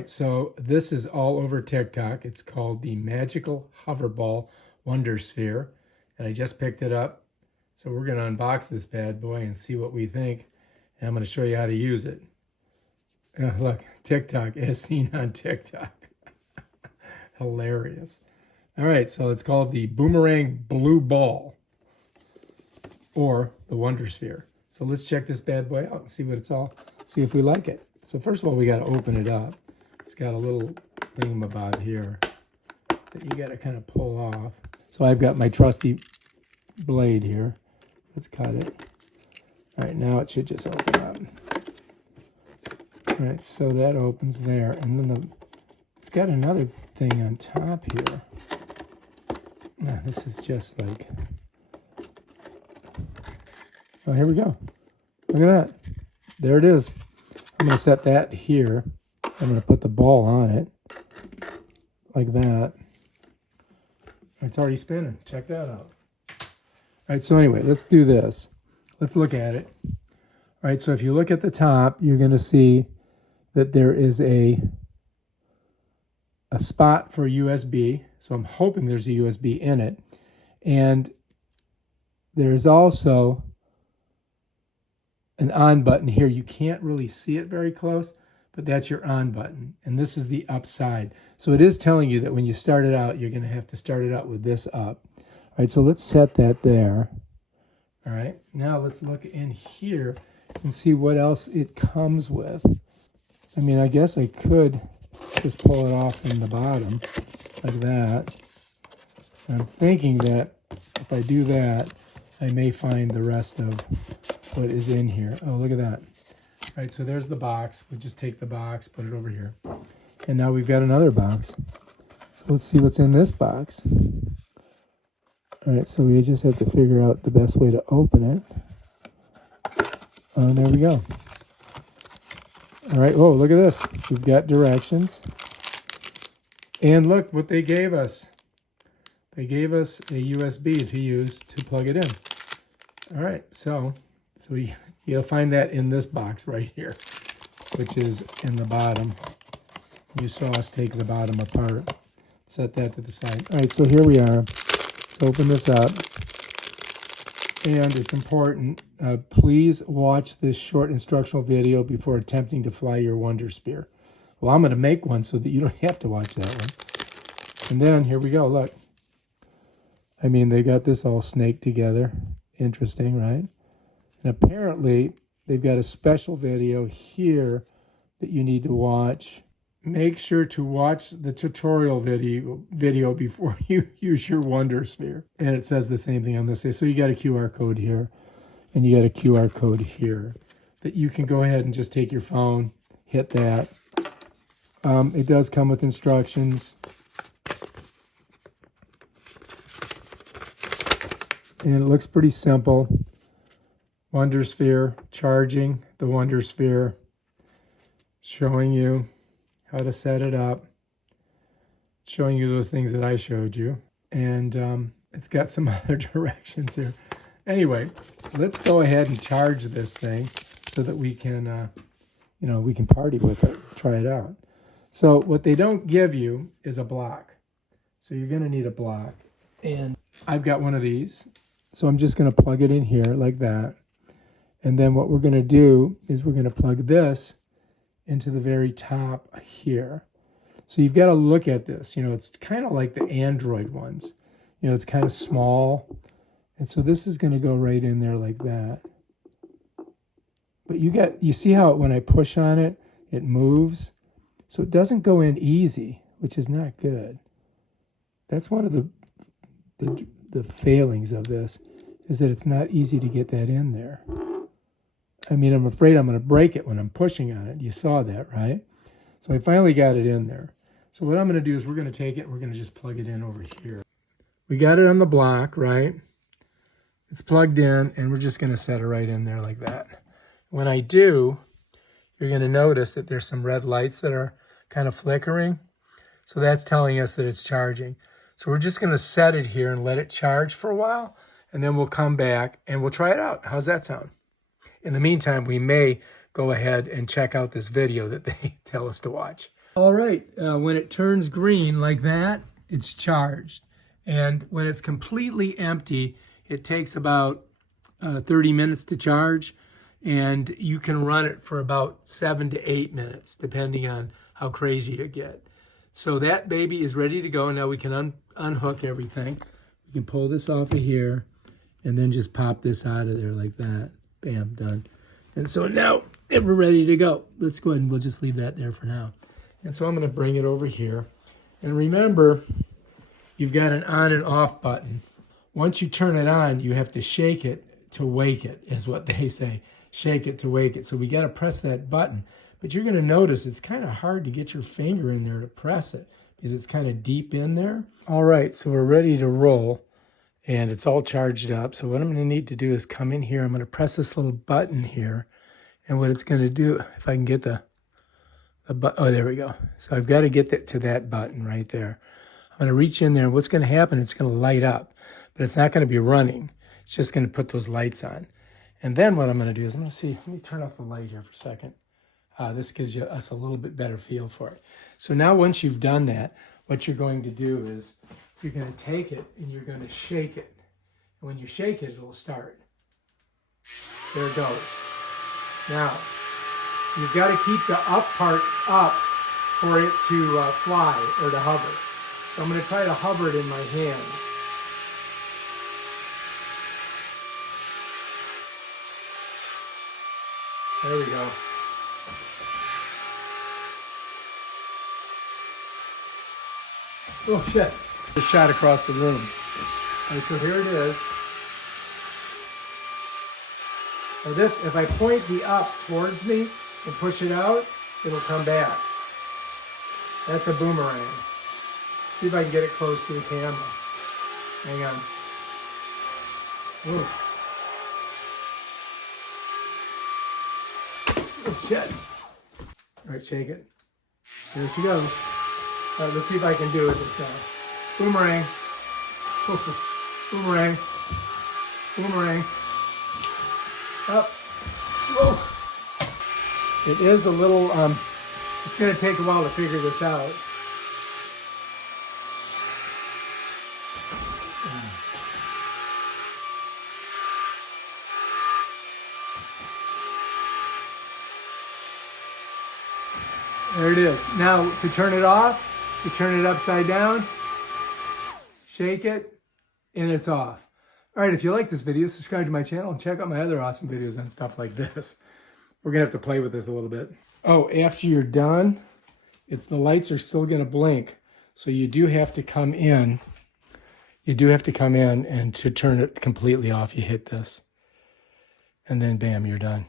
right, so this is all over TikTok. It's called the Magical Hoverball Wonder Sphere, and I just picked it up. So we're going to unbox this bad boy and see what we think, and I'm going to show you how to use it. Look, TikTok, as seen on TikTok. Hilarious. All right, so it's called the Boomerang Blue Ball, or the Wonder Sphere. So let's check this bad boy out and see what it's all, see if we like it. So first of all, we got to open it up. It's got a little thingamabob here that you got to kind of pull off. So I've got my trusty blade here. Let's cut it. All right, now it should just open up. All right, so that opens there. And then it's got another thing on top here. Now, this is just like, oh, here we go. Look at that. There it is. I'm going to set that here. I'm going to put the ball on it like that. It's already spinning. Check that out. All right, so anyway, let's do this. Let's look at it. All right, so if you look at the top, you're going to see that there is a spot for USB. So I'm hoping there's a USB in it. And there is also an on button here. You can't really see it very close, but that's your on button. And this is the up side. So it is telling you that when you start it out, you're going to have to start it out with this up. All right, so let's set that there. All right, now let's look in here and see what else it comes with. I mean, I guess I could just pull it off from the bottom like that. I'm thinking that if I do that, I may find the rest of what is in here. Oh, look at that. All right, so there's the box. We'll just take the box, put it over here. And now we've got another box. So let's see what's in this box. All right, so we just have to figure out the best way to open it. Oh, there we go. All right, oh, look at this. We've got directions. And look what they gave us. They gave us a USB to use to plug it in. All right, so you'll find that in this box right here, which is in the bottom. You saw us take the bottom apart. Set that to the side. All right, so here we are. Let's open this up. And it's important, please watch this short instructional video before attempting to fly your Wonder Sphere. Well, I'm going to make one so that you don't have to watch that one. And then, here we go, look. I mean, they got this all snaked together. Interesting, right? And apparently, they've got a special video here that you need to watch. Make sure to watch the tutorial video before you use your Wonder Sphere. And it says the same thing on this side. So you got a QR code here, and you got a QR code here that you can go ahead and just take your phone, hit that. It does come with instructions. And it looks pretty simple. Wonder Sphere, charging the Wonder Sphere, showing you how to set it up, showing you those things that I showed you. And it's got some other directions here. Anyway, let's go ahead and charge this thing so that we can, we can party with it, try it out. So what they don't give you is a block. So you're going to need a block. And I've got one of these. So I'm just going to plug it in here like that. And then what we're going to do is we're going to plug this into the very top here. So you've got to look at this. It's kind of like the Android ones. It's kind of small. And so this is going to go right in there like that. But you see how when I push on it, it moves. So it doesn't go in easy, which is not good. That's one of the failings of this, is that it's not easy to get that in there. I mean, I'm afraid I'm going to break it when I'm pushing on it. You saw that, right? So I finally got it in there. So what I'm going to do is we're going to take it and we're going to just plug it in over here. We got it on the block, right? It's plugged in, and we're just going to set it right in there like that. When I do, you're going to notice that there's some red lights that are kind of flickering. So that's telling us that it's charging. So we're just going to set it here and let it charge for a while, and then we'll come back and we'll try it out. How's that sound? In the meantime, we may go ahead and check out this video that they tell us to watch. All right, when it turns green like that, it's charged. And when it's completely empty, it takes about 30 minutes to charge. And you can run it for about 7 to 8 minutes, depending on how crazy you get. So that baby is ready to go. Now we can unhook everything. We can pull this off of here and then just pop this out of there like that. Bam, done. And so now we're ready to go. Let's go ahead and we'll just leave that there for now. And so I'm going to bring it over here. And remember, you've got an on and off button. Once you turn it on, you have to shake it to wake it, is what they say. Shake it to wake it. So we got to press that button. But you're going to notice it's kind of hard to get your finger in there to press it because it's kind of deep in there. All right, so we're ready to roll. And it's all charged up. So what I'm going to need to do is come in here. I'm going to press this little button here. And what it's going to do, if I can get the oh, there we go. So I've got to get that to that button right there. I'm going to reach in there, and what's going to happen, it's going to light up, but it's not going to be running. It's just going to put those lights on. And then what I'm going to do is I'm going to see, let me turn off the light here for a second. This gives us a little bit better feel for it. So now once you've done that, what you're going to do is you're going to take it and you're going to shake it. And when you shake it, it'll start. There it goes. Now, you've got to keep the up part up for it to fly or to hover. So I'm going to try to hover it in my hand. There we go. Oh shit, just shot across the room. All right, so here it is. Now this, if I point the up towards me and push it out, it'll come back. That's a boomerang. See if I can get it close to the camera. Hang on. Ooh. Oh shit. All right, shake it. There she goes. All right, let's see if I can do it this time. Boomerang. Boomerang. Boomerang. Up. Whoa. It is a little, it's going to take a while to figure this out. There it is. Now, to turn it off, you turn it upside down, shake it, and it's off. All right, if you like this video, subscribe to my channel and check out my other awesome videos on stuff like this. We're going to have to play with this a little bit. Oh, after you're done, if the lights are still going to blink, so you do have to come in. You do have to come in, and to turn it completely off, you hit this. And then, bam, you're done.